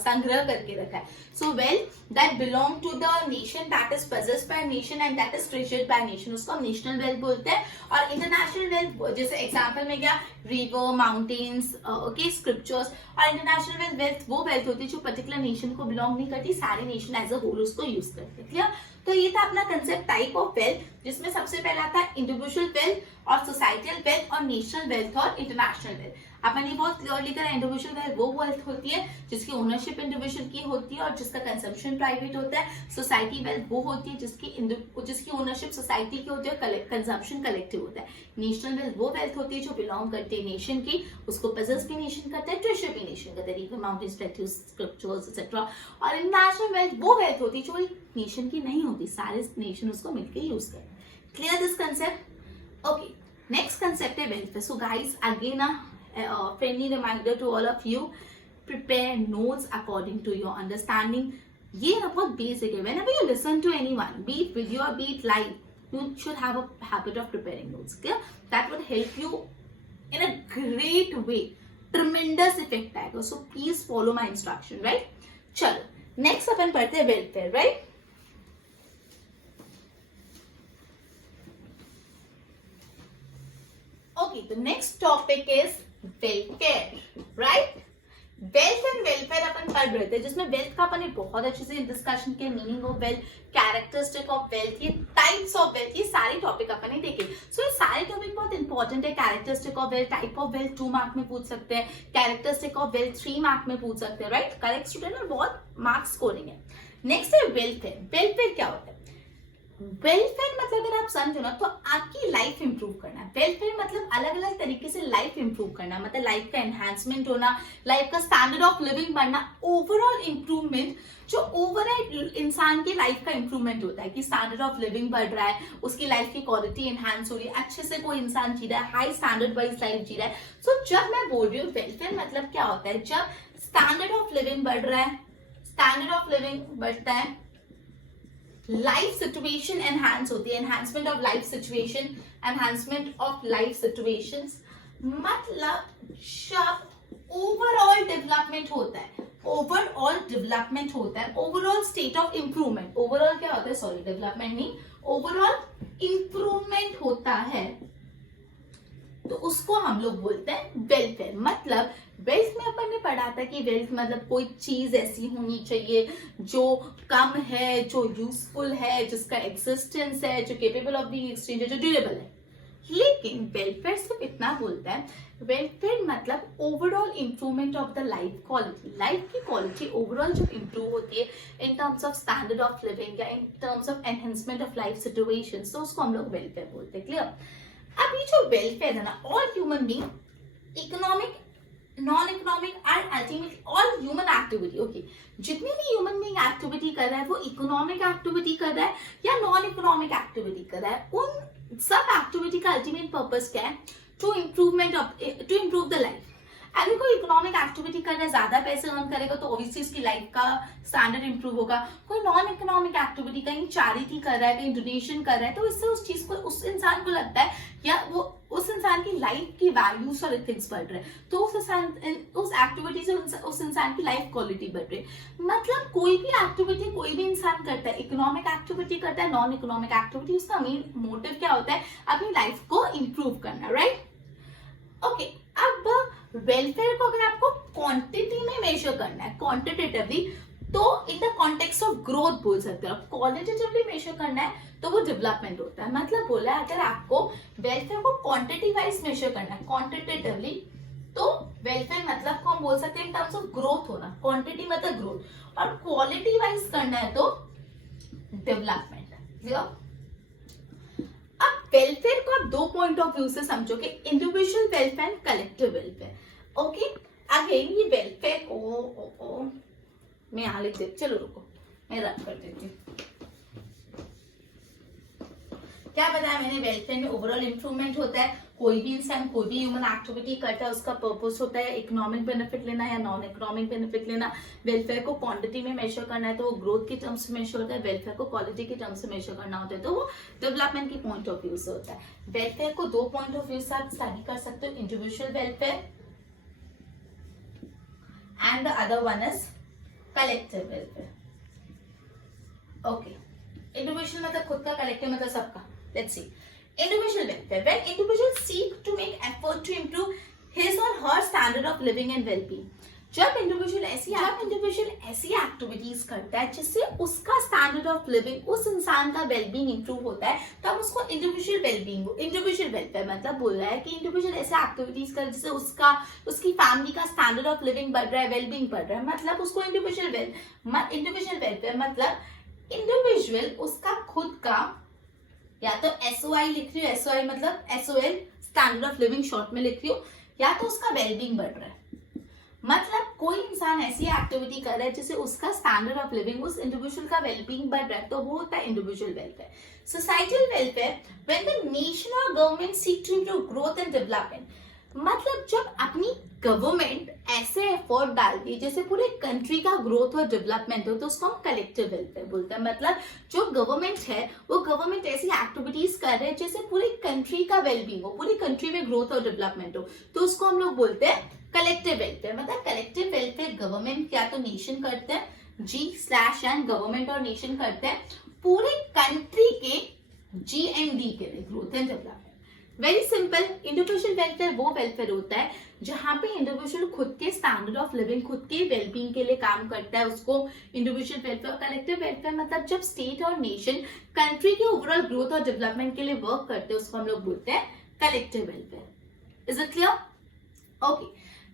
संग्रह करके रखा है. So wealth that belong to the nation, that is possessed by nation and that is treasured by nation, उसको हम नेशनल वेल्थ बोलते हैं. और इंटरनेशनल वेल्थ जैसे एग्जांपल में क्या, रिवर, माउंटेन्स, ओके, स्क्रिप्चर्स. और इंटरनेशनल वेल्थ वो वेल्थ होती है जो पर्टिकुलर नेशन को बिलोंग नहीं करती, सारे नेशन एज अ होल उसको यूज करते हैं. क्लियर. तो ये था अपना कंसेप्ट टाइप ऑफ वेल्थ, जिसमें सबसे पहला था इंडिविजुअल वेल्थ और सोसाइटल वेल्थ और नेशनल वेल्थ और इंटरनेशनल वेल्थ. अपन ये बहुत क्लियरली करें, इंडिविजुअल वेल्थ वो वेल्थ होती है जिसकी ओनरशिप इंडिविजुअल की होती है और जिसका कंजम्पशन प्राइवेट होता है. सोसाइटी वेल्थ वो होती है जिसकी ओनरशिप सोसाइटी की होती है, कंजम्पशन कलेक्टिव होता है. नेशनल वेल्थ वो वेल्थ होती है जो बिलोंग करती है नेशन की, उसको पजेस भी नेशन करता है, ट्रेजर भी नेशन करता है, river, mountains, plateaus, scriptures etcetera. और इंटरनेशनल वेल्थ वो वेल्थ होती है जो एक नेशन की नहीं होती, सारे नेशन उसको मिलकर यूज करते हैं. Clear this concept. Okay. Next concept है wealth. So guys again friendly reminder to all of you, prepare notes according to your understanding. ये ना बहुत basic है. Whenever you listen to anyone, be it video or be it live, you should have a habit of preparing notes. Clear? That would help you in a great way. Tremendous effect आएगा. So please follow my instruction, right? चलो next अपन पढ़ते हैं welfare, right? Okay, the next topic is welfare, right? Wealth and welfare अपन पढ़ रहे थे, जिसमें वेल्थ का अपन ने बहुत अच्छे से डिस्कशन किया, meaning of wealth, characteristic of wealth, ये टाइप्स ऑफ वेल्थ, ये सारे टॉपिक अपन ने देखे. सो ये सारे टॉपिक बहुत इंपॉर्टेंट है. Characteristic of wealth, type of wealth 2 mark में पूछ सकते हैं, कैरेक्टरिस्टिक ऑफ वेल्थ 3 मार्क में पूछ सकते हैं, राइट? करेक्ट स्टूडेंट, और बहुत मार्क्स स्कोरिंग है. नेक्स्ट है वेलफेयर. वेलफेयर क्या होता है? वेलफेयर मतलब अगर आप समझो ना तो आपकी लाइफ इंप्रूव करना. वेलफेयर मतलब अलग अलग तरीके से लाइफ इंप्रूव करना, मतलब लाइफ का एनहांसमेंट होना, लाइफ का स्टैंडर्ड ऑफ लिविंग बढ़ना, ओवरऑल इंप्रूवमेंट. जो ओवरऑल इंसान की लाइफ का इंप्रूवमेंट होता है कि स्टैंडर्ड ऑफ लिविंग बढ़ रहा है, उसकी लाइफ की क्वालिटी एनहांस हो रही है, अच्छे से कोई इंसान जी रहा है, हाई स्टैंडर्ड वाइज लाइफ जी रहा है. सो जब मैं बोल रही हूँ वेलफेयर मतलब क्या होता है, जब स्टैंडर्ड ऑफ लिविंग बढ़ रहा है, स्टैंडर्ड ऑफ लिविंग बढ़ता है, लाइफ सिचुएशन एनहांस होती है, enhancement of life situation, enhancement of life situations, मतलब जब ओवरऑल डेवलपमेंट होता है, ओवरऑल डेवलपमेंट होता है, overall state of improvement, overall क्या होता है, सॉरी डेवलपमेंट नहीं, ओवरऑल इंप्रूवमेंट होता है, तो उसको हम लोग बोलते हैं वेलफेयर. मतलब वेल्थ में अपन ने पढ़ा था कि वेल्थ मतलब कोई चीज ऐसी होनी चाहिए जो कम है, जो यूजफुल है, जिसका एक्सिस्टेंस है, जो केपेबल ऑफ बीइंग एक्सचेंज है, जो ड्यूरेबल है. लेकिन वेलफेयर सिर्फ इतना बोलता है, वेलफेयर मतलब overall improvement of the life quality. Life की क्वालिटी ओवरऑल जब इंप्रूव होती है in terms of standard of living या in terms of enhancement of life situations, तो उसको हम लोग वेलफेयर बोलते हैं. क्लियर? अब ये जो वेलफेयर है ना, all human being, economic, non economic and ultimately all human activity. Okay, जितनी भी ह्यूमन बीइंग एक्टिविटी कर रहा है वो इकोनॉमिक एक्टिविटी कर रहा है या नॉन इकोनॉमिक एक्टिविटी कर रहा है, उन सब एक्टिविटी का अल्टीमेट पर्पस क्या है, टू इम्प्रूव द लाइफ. अगर कोई इकोनॉमिक एक्टिविटी कर रहा है, ज्यादा पैसे अर्न करेगा तो ऑब्वियसली उसकी लाइफ का स्टैंडर्ड इंप्रूव होगा. कोई नॉन इकोनॉमिक एक्टिविटी, कहीं चैरिटी कर रहा है, कहीं डोनेशन कर रहा है, तो इससे उस चीज को, उस इंसान को लगता है या वो उस इंसान की लाइफ की वैल्यूज और एथिक्स बढ़ रहे हैं, तो उस एक्टिविटी से उस इंसान की लाइफ क्वालिटी बढ़ रही है। मतलब कोई भी एक्टिविटी कोई भी इंसान करता है, इकोनॉमिक एक्टिविटी करता है, नॉन इकोनॉमिक एक्टिविटी, उसका मेन मोटिव क्या होता है, अपनी लाइफ को इंप्रूव करना, राइट। ओके, अब वेलफेयर को अगर आपको क्वांटिटी में मेजर करना है, क्वांटिटेटिवली, तो in the context of growth बोल सकते हो। क्वालिटेटिवली मेजर करना है तो वो डेवलपमेंट होता है। मतलब बोला है, अगर आपको वेलफेयर को क्वांटिटी वाइज मेजर करना है क्वांटिटेटिवली, तो वेलफेयर मतलब को हम बोल सकते हैं इन टर्म्स ऑफ ग्रोथ होना, क्वांटिटी मतलब ग्रोथ, और क्वालिटी वाइज करना है तो डेवलपमेंट। क्लियर। अब वेलफेयर को आप दो पॉइंट ऑफ व्यू से समझोगे, individual welfare and collective welfare. Okay, again ये वेलफेयर को मैं यहाँ लिख देती, चलो रुको मैं रब कर देती हूँ। क्या बताया मैंने, वेलफेयर में ओवरऑल इंप्रूवमेंट होता है, कोई भी इंसान कोई भी ह्यूमन एक्टिविटी करता है, उसका पर्पस होता है इकोनॉमिक बेनिफिट लेना या नॉन इकोनॉमिक बेनिफिट लेना। वेलफेयर को क्वांटिटी में मेजर करना है तो वो ग्रोथ की टर्म्स में मेजर होता है, वेलफेयर को क्वालिटी की टर्म्स में मेजर करना होता है तो वो डेवलपमेंट की पॉइंट ऑफ व्यू से होता है। वेलफेयर को दो पॉइंट ऑफ व्यू से आप स्टडी कर सकते हो, individual welfare and the other one is collective welfare. Okay, individual मतलब खुद का, कलेक्टिव मतलब सबका। Let's see, individual welfare, when individuals seek to make effort to improve his or her standard of living and well-being। जब इंडिविजुअल ऐसी एक्टिविटीज करता है जिससे उसका स्टैंडर्ड ऑफ लिविंग, उस इंसान का वेलबींग इंप्रूव होता है, तब उसको इंडिविजुअल वेलफेयर मतलब बोल रहा है कि इंडिविजुअल ऐसे एक्टिविटीज कर जिससे उसकी फैमिली का स्टैंडर्ड ऑफ लिविंग बढ़ रहा है, वेलबींग बढ़ रहा है, मतलब उसको इंडिविजुअल वेलफेयर मतलब इंडिविजुअल उसका खुद का, या तो SOI लिख रही हो, SOI मतलब SOL standard of living short में लिख रही हो, या तो उसका वेलबींग बढ़ रहा है। मतलब कोई इंसान ऐसी एक्टिविटी कर रहा है जिससे उसका स्टैंडर्ड ऑफ लिविंग, उस इंडिविजुअल का वेलबींग बढ़ रहा है, तो वो होता है individual welfare. Societal welfare, when the nation और government seek to improve growth and development, मतलब जब अपनी गवर्नमेंट ऐसे एफर्ट डालती है जैसे पूरे कंट्री का ग्रोथ और डेवलपमेंट हो, तो उसको हम कलेक्टिव वेलफेयर बोलते हैं। मतलब जो गवर्नमेंट है वो गवर्नमेंट ऐसी एक्टिविटीज कर रहे हैं जैसे पूरी कंट्री का वेलबींग हो, पूरी कंट्री में ग्रोथ और डेवलपमेंट हो, तो उसको हम लोग बोलते हैं कलेक्टिव वेलफेयर। मतलब कलेक्टिव वेलफेयर गवर्नमेंट या तो नेशन करते हैं, G/N गवर्नमेंट और नेशन करते हैं पूरे कंट्री के GND के लिए, growth and development. Very simple, individual welfare वो वेलफेयर होता है जहां पे इंडिविजुअल खुद के स्टैंडर्ड ऑफ लिविंग, खुद के वेलबींग के लिए काम करता है, उसको इंडिविजुअल वेलफेयर। कलेक्टिव वेलफेयर मतलब जब स्टेट और नेशन कंट्री के ओवरऑल ग्रोथ और डेवलपमेंट के लिए वर्क करते हैं, उसको हम लोग बोलते हैं collective welfare. Is it clear? Okay,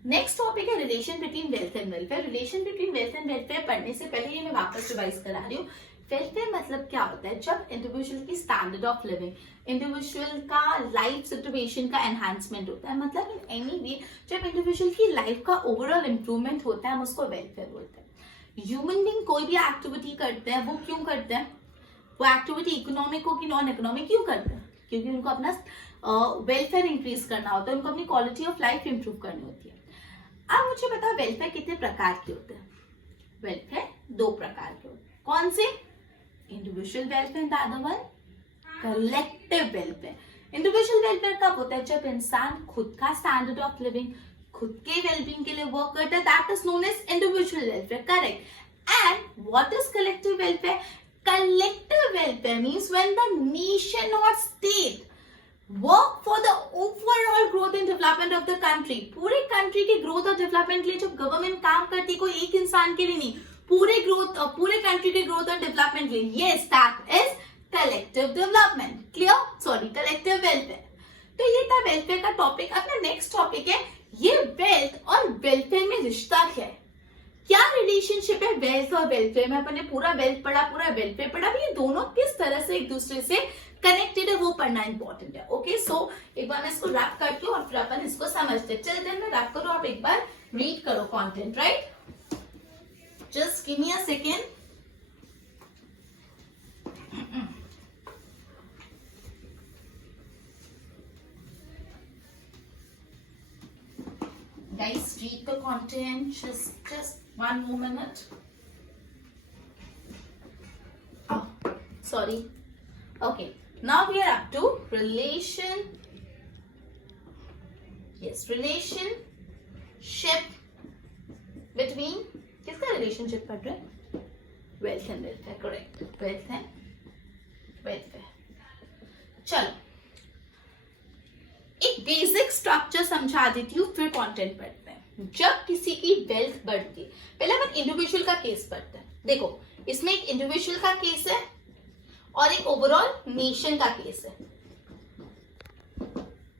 next topic है relation between wealth and welfare. Relation between wealth and welfare पढ़ने से पहले ये मैं वापस रिवाइज करा रही हूँ। वेलफेयर मतलब क्या होता है, जब इंडिविजुअल की स्टैंडर्ड ऑफ लिविंग, इंडिविजुअल का लाइफ सिचुएशन का एनहांसमेंट होता है, मतलब इन एनी वे जब इंडिविजुअल की लाइफ का ओवरऑल इंप्रूवमेंट होता है, हम उसको वेलफेयर बोलते हैं। ह्यूमन बीइंग कोई भी एक्टिविटी करते हैं, वो क्यों करते हैं, वो एक्टिविटी इकोनॉमिक हो कि नॉन इकोनॉमिक, क्यों करते हैं, क्योंकि उनको अपना वेलफेयर इंक्रीज करना होता है, उनको अपनी क्वालिटी ऑफ लाइफ इंप्रूव करनी होती है। अब मुझे बताओ वेलफेयर कितने प्रकार के होते हैं। वेलफेयर दो प्रकार के होते हैं, कौन से, individual welfare and the other one collective welfare. Individual welfare कब होता है, जब इंसान खुद का स्टैंडर्ड ऑफ लिविंग, खुद के वेलबींग के लिए वर्क करता है, that is known as individual welfare, correct. And what is collective welfare? Collective welfare means when the nation और state work for the overall growth and development of the country. पूरे कंट्री के ग्रोथ और डेवलपमेंट के लिए जब गवर्नमेंट काम करती है, कोई एक इंसान के लिए नहीं, पूरे ग्रोथ और पूरे कंट्री के ग्रोथ और डेवलपमेंट के लिए, yes that is collective development. Clear? Sorry, collective welfare. तो ये था वेलफेयर का टॉपिक। अपना नेक्स्ट टॉपिक है ये वेल्थ और वेलफेयर में रिश्ता क्या है, क्या रिलेशनशिप है वेल्थ और वेलफेयर में। अपने पूरा वेल्थ पढ़ा, पूरा वेलफेयर पढ़ा, ये दोनों किस तरह से एक दूसरे से कनेक्टेड है वो पढ़ना इंपॉर्टेंट है। ओके, सो एक बार मैं इसको रैप करती हूँ और फिर अपन इसको समझते हैं। चल देन मैं रैप करूँ, आप एक बार रीड करो content, right? Just give me a second. Guys, read the content. Just one more minute. Oh, sorry. Okay. Now we are up to relation yes, relationship between, किसका रिलेशनशिप पढ़ रहे हैं? Wealth and welfare, correct, wealth and welfare. चलो एक बेसिक स्ट्रक्चर समझा देती हूँ, फिर कंटेंट पढ़ते हैं। जब किसी की वेल्थ बढ़ती है, पहले हम इंडिविजुअल का केस पढ़ते हैं। देखो इसमें एक इंडिविजुअल का केस है और एक ओवरऑल नेशन का केस है।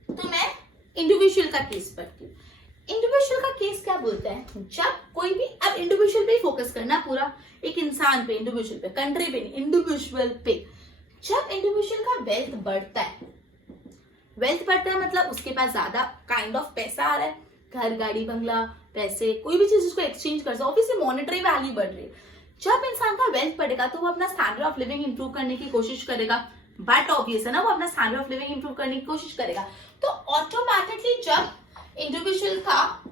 तो मैं इंडिविजुअल का केस पढ़ती हूँ। इंडिविजुअल का केस क्या बोलता है? जब कोई भी, अब इंडिविजुअल पे फोकस करना, पूरा एक इंसान पे, इंडिविजुअल पे, कंट्री पे नहीं, इंडिविजुअल पे। जब इंडिविजुअल का वेल्थ बढ़ता है, वेल्थ बढ़ता है मतलब उसके पास ज्यादा काइंड ऑफ पैसा आ रहा है, घर, गाड़ी, बंगला, पैसे, कोई भी चीज उसको एक्सचेंज कर सकते, ऑब्वियसली मॉनेटरी वैल्यू बढ़ रही है। जब इंसान का वेल्थ बढ़ेगा तो वो अपना स्टैंडर्ड ऑफ लिविंग इंप्रूव करने की कोशिश करेगा, बट ऑब्वियस है ना, वो अपना स्टैंडर्ड ऑफ लिविंग इंप्रूव करने की कोशिश करेगा। तो ऑटोमेटिकली जब इंडिविजुअल का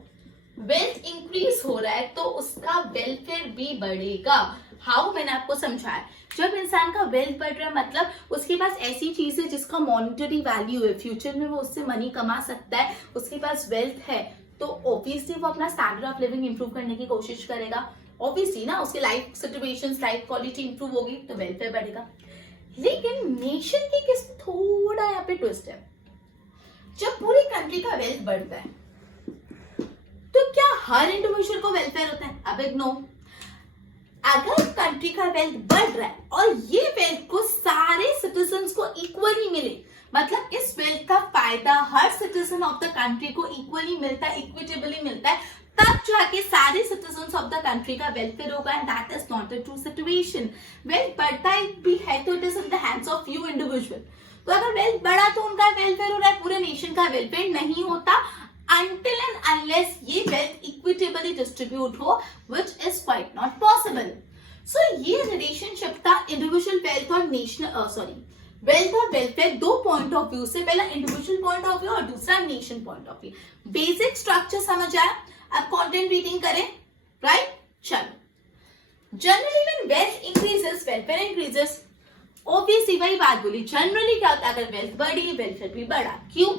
वेल्थ इंक्रीज हो रहा है तो उसका वेलफेयर भी बढ़ेगा। हाउ? मैंने आपको समझाया, जब इंसान का वेल्थ बढ़ रहा है मतलब उसके पास ऐसी चीज है जिसका मॉनेटरी वैल्यू है, फ्यूचर में वो उससे मनी कमा सकता है, उसके पास वेल्थ है, तो ऑब्वियसली वो अपना स्टैंडर्ड ऑफ लिविंग इंप्रूव करने की कोशिश करेगा। ऑब्वियसली ना, उसकी life situations, life quality improve होगी तो वेलफेयर बढ़ेगा। लेकिन नेशन के केस में थोड़ा यहाँ पे ट्विस्ट है। जब पूरी कंट्री का वेल्थ बढ़ता है तो क्या हर इंडिविजुअल को वेलफेयर होता है? अब नो, अगर कंट्री का वेल्थ बढ़ रहा है और ये वेल्थ को सारे सिटीजन्स को इक्वली मिले, मतलब इस वेल्थ का फायदा हर सिटीजन ऑफ द कंट्री को इक्वली मिलता है, इक्विटेबली मिलता है, तब जाके सारे सिटीजन्स ऑफ द कंट्री का वेलफेयर होगा। And that is not a true situation. Wealth बढ़ता भी है तो it is in the hands of you individual. तो अगर वेल्थ बढ़ा तो उनका वेलफेयर हो रहा है, पूरे नेशन का वेलफेयर नहीं होता until and unless ये wealth equitably distribute हो, which is quite not possible. So ये relationship था individual wealth और national wealth और welfare, दो point of view से, पहला individual point of view और दूसरा nation point of view। Basic structure समझ आया? अब content reading करें, right? चलो, generally when wealth increases, welfare increases। Obviously वही बात बोली, generally क्या होता है, अगर wealth बढ़ी, welfare भी बढ़ा। क्यों?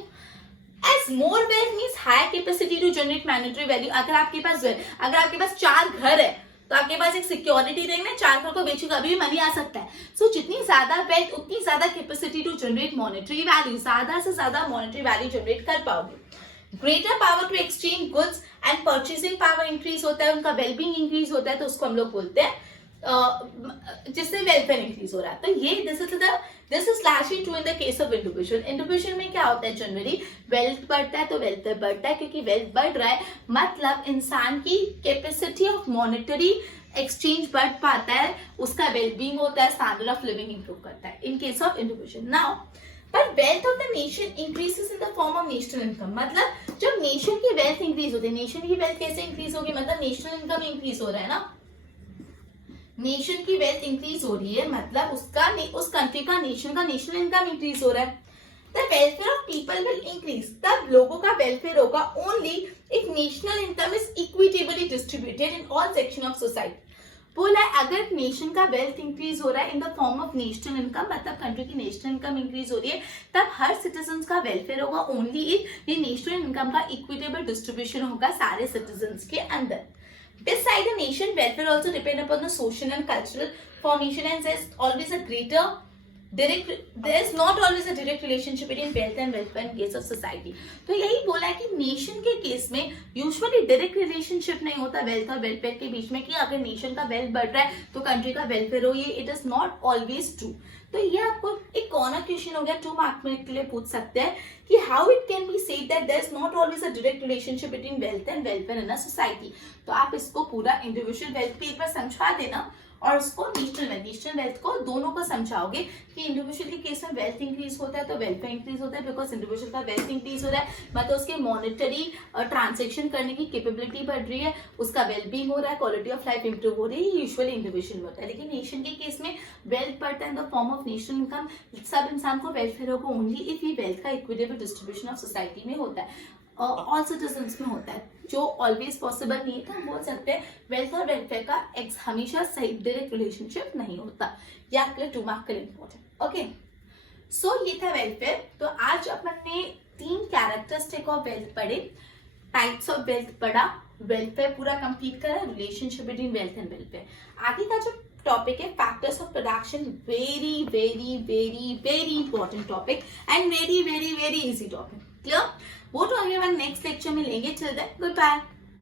As more wealth means higher capacity to generate monetary value। अगर आपके पास 4 घर है तो आपके पास एक सिक्योरिटी रहेगी, 4 घर को बेच के कभी भी मनी आ सकता है। सो जितनी ज्यादा वेल्थ उतनी ज्यादा capacity to generate monetary value, ज्यादा से ज्यादा मॉनेटरी वैल्यू जनरेट कर पाओगे। Greater power to exchange goods and purchasing power increase होता है, उनका वेलबींग इंक्रीज होता है, तो उसको हम लोग बोलते हैं जिससे वेलफेयर इंक्रीज हो रहा है। तो ये this is largely true in the case of individual. Individual में क्या होता है, जनरली वेल्थ बढ़ता है तो वेलफेयर बढ़ता है, क्योंकि वेल्थ बढ़ रहा है मतलब इंसान की कैपेसिटी ऑफ मॉनेटरी एक्सचेंज बढ़ पाता है, उसका वेलबींग होता है, स्टैंडर्ड ऑफ लिविंग इंप्रूव करता है in case of individual. Now पर wealth of the nation increases in the form of national income. मतलब जब नेशन की वेल्थ इंक्रीज होती है, नेशन की वेल्थ कैसे इंक्रीज होगी, मतलब नेशनल इनकम इंक्रीज हो रहा है ना, नेशन की वेल्थ इंक्रीज हो रही है मतलब उस कंट्री का, नेशन का नेशनल इनकम इंक्रीज हो रहा है। The welfare of people will increase, तब लोगों का वेलफेयर होगा only if national income is equitably distributed in all section of society. बोला है अगर नेशन का वेल्थ इंक्रीज हो रहा है इन the form of national income, मतलब कंट्री की नेशनल इनकम इंक्रीज हो रही है, तब हर सिटीजन का वेलफेयर होगा ओनली इफ ये नेशनल इनकम का इक्विटेबल डिस्ट्रीब्यूशन होगा सारे सिटीजन के अंदर। Beside the nation, welfare also depend upon the social and cultural formation, and there is not always a direct relationship between wealth and welfare in case of society। तो यही बोला है कि नेशन के केस में यूजुअली डायरेक्ट रिलेशनशिप नहीं होता वेल्थ और वेलफेयर के बीच में, कि अगर नेशन का वेल्थ बढ़ रहा है तो कंट्री का वेलफेयर हो, ये it is not always true. तो ये आपको एक कॉर्नर क्वेश्चन हो गया, 2 मार्क के लिए पूछ सकते हैं कि how it can be said that there is not always a direct relationship between wealth and welfare in a society. तो आप इसको पूरा इंडिविजुअल वेल्थ पे एक बार समझा देना और उसको नेशनल वेल्थ को दोनों को समझाओगे कि इंडिविजुअल के केस में वेल्थ इंक्रीज होता है तो वेलफेयर इंक्रीज होता है, बिकॉज इंडिविजुअल का वेल्थ इंक्रीज हो रहा है मतलब उसके मॉनेटरी ट्रांजेक्शन करने की कैपेबिलिटी बढ़ रही है, उसका वेलबींग हो रहा है, क्वालिटी ऑफ लाइफ इंप्रूव हो रही है, यूजुअली इंडिविजुअल में होता है। लेकिन नेशन के केस में वेल्थ बढ़ता है इन the form of national income, सब इंसान को वेलफेयर होगा ओनली इफ ये वेल्थ का इक्विटेबल डिस्ट्रीब्यूशन ऑफ सोसाइटी में होता है, ऑल सिटीजन्स में होता है, जो ऑलवेज पॉसिबल नहीं है। तो हम बोल सकते हैं वेल्थ और वेलफेयर का हमेशा सही डायरेक्ट रिलेशनशिप नहीं होता। या 2 मार्क के लिए इंपॉर्टेंट। ओके, सो ये था वेल्फेयर। तो आज अपन ने 3 कैरेक्टरिस्टिक ऑफ वेल्थ पढ़े, टाइप्स ऑफ वेल्थ पढ़ा, वेलफेयर पूरा कंप्लीट करा, relationship between wealth and welfare. आगे का जो टॉपिक है factors of production, very very very very important topic and very very very easy topic. Clear? वो तो अगले बार नेक्स्ट लेक्चर में लेंगे। Till then good bye.